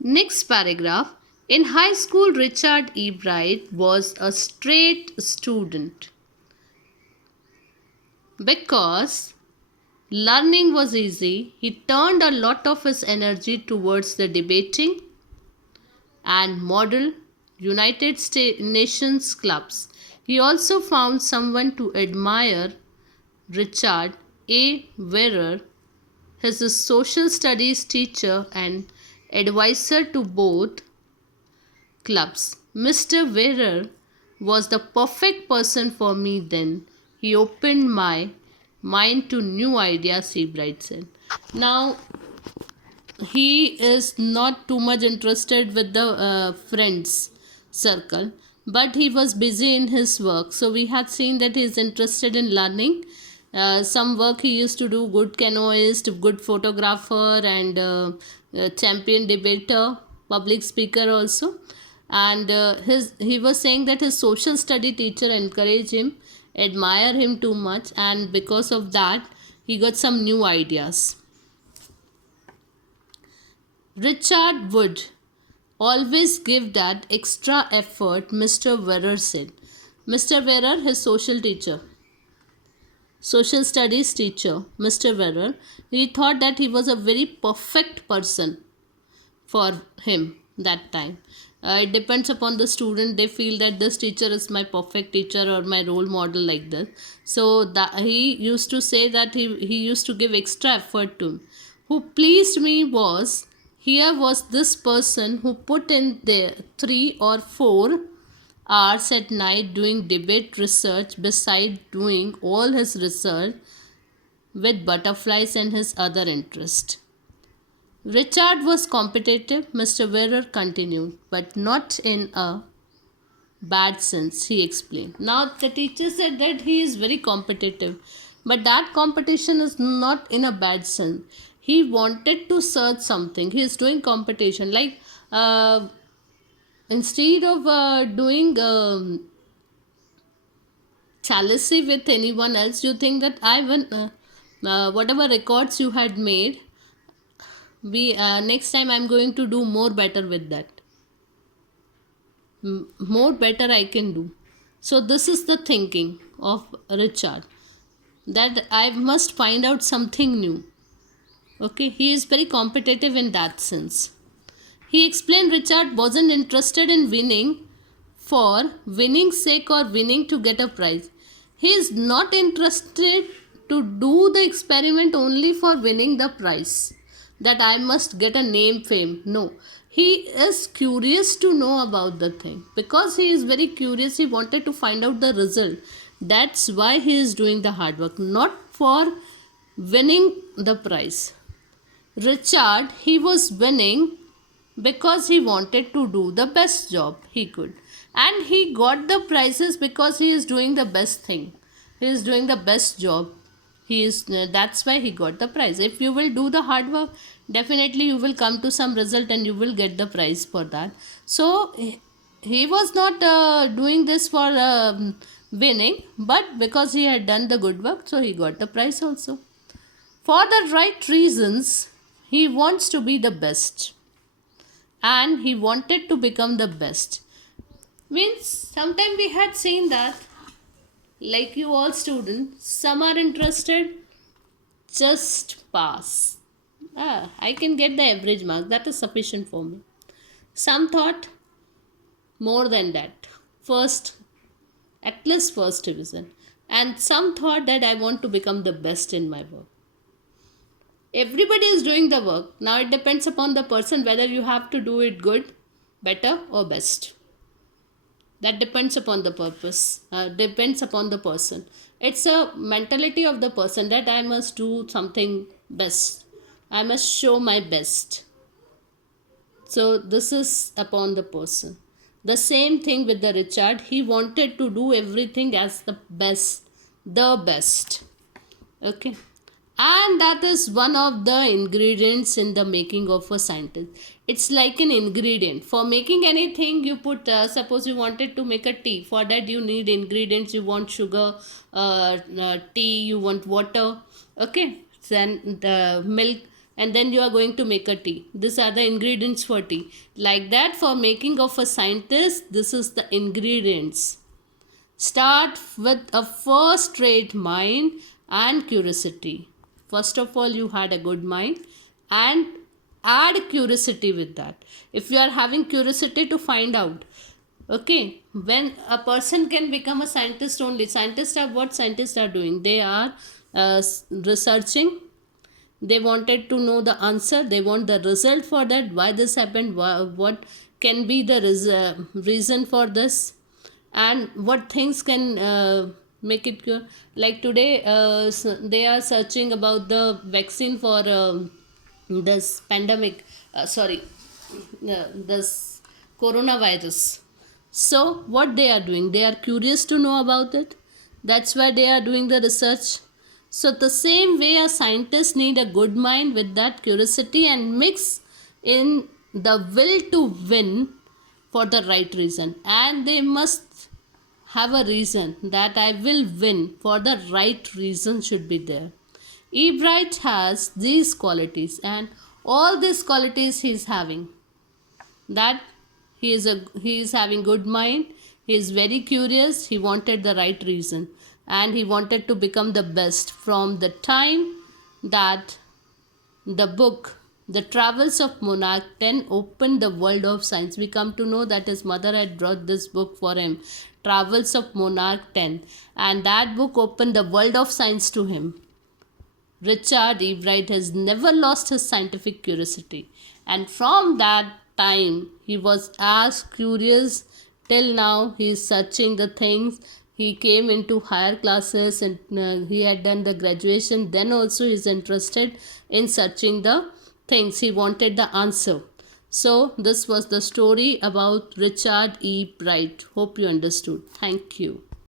Next paragraph. In high school, Richard E. Bright was a straight student because learning was easy. He turned a lot of his energy towards the debating and model Nations clubs. He also found someone to admire, Richard A. Werer, his social studies teacher and advisor to both clubs. Mr. Werer was the perfect person for me then. He opened my mind to new ideas, Seabright said. Now, he is not too much interested with the friends circle, but he was busy in his work. So we had seen that he is interested in learning some work. He used to do good canoeist, good photographer, and champion debater, public speaker also. And his he was saying that his social study teacher encouraged him, admire him too much, and because of that he got some new ideas. Richard would always give that extra effort, Mr. Werer said. Mr. Werer, his social studies teacher, Mr. Werer, he thought that he was a very perfect person for him that time. It depends upon the student. They feel that this teacher is my perfect teacher or my role model, like this. So that he used to say that he used to give extra effort to him. Who pleased me was, here was this person who put in their 3 or 4 hours at night doing debate research beside doing all his research with butterflies and his other interest. Richard was competitive, Mr. Werer continued, but not in a bad sense, he explained. Now, the teacher said that he is very competitive, but that competition is not in a bad sense. He wanted to search something. He is doing competition. Like, instead of doing jealousy with anyone else, you think that I will, whatever records you had made, we next time I'm going to do more better with that. More better I can do. So this is the thinking of Richard, that I must find out something new. Okay, he is very competitive in that sense. He explained Richard wasn't interested in winning for winning's sake or winning to get a prize. He is not interested to do the experiment only for winning the prize, that I must get a name, fame. No, he is curious to know about the thing. Because he is very curious, he wanted to find out the result. That's why he is doing the hard work, not for winning the prize. Richard, he was winning because he wanted to do the best job he could, and he got the prizes because he is doing the best thing. He is doing the best job. He is That's why he got the prize. If you will do the hard work, definitely you will come to some result and you will get the prize for that. So he was not doing this for winning, but because he had done the good work, so he got the prize also. For the right reasons, he wants to be the best, and he wanted to become the best. Means sometime we had seen that, like you all students, some are interested, just pass. I can get the average mark, that is sufficient for me. Some thought more than that, first, at least first division. And some thought that I want to become the best in my work. Everybody is doing the work. Now it depends upon the person whether you have to do it good, better, or best. That depends upon the purpose, depends upon the person. It's a mentality of the person that I must do something best, I must show my best. So this is upon the person. The same thing with the Richard. He wanted to do everything as the best, okay. And that is one of the ingredients in the making of a scientist. It's like an ingredient for making anything. You put suppose you wanted to make a tea. For that you need ingredients. You want sugar, tea, you want water, okay, then the milk, and then you are going to make a tea. These are the ingredients for tea. Like that, for making of a scientist, this is the ingredients. Start with a first rate mind and curiosity. First of all, you had a good mind, and add curiosity with that. If you are having curiosity to find out, okay, when a person can become a scientist only. Scientists are what scientists are doing? They are researching. They wanted to know the answer. They want the result for that. Why this happened? What can be the reason for this? And what things can make it cure? Like today, they are searching about the vaccine for this pandemic. This coronavirus. So what they are doing? They are curious to know about it. That's why they are doing the research. So the same way, a scientist need a good mind with that curiosity and mix in the will to win for the right reason. And they must have a reason that I will win for the right reason should be there. Ebright has these qualities, and all these qualities he is having. That he is having good mind. He is very curious. He wanted the right reason, and he wanted to become the best. From the time that the book The Travels of Monarch 10 opened the world of science, we come to know that his mother had brought this book for him, Travels of Monarch 10, and that book opened the world of science to him. Richard Ebright has never lost his scientific curiosity, and from that time he was as curious till now. He is searching the things. He came into higher classes, and he had done the graduation. Then also he is interested in searching the things. He wanted the answer. So this was the story about Richard E. Bright. Hope you understood. Thank you.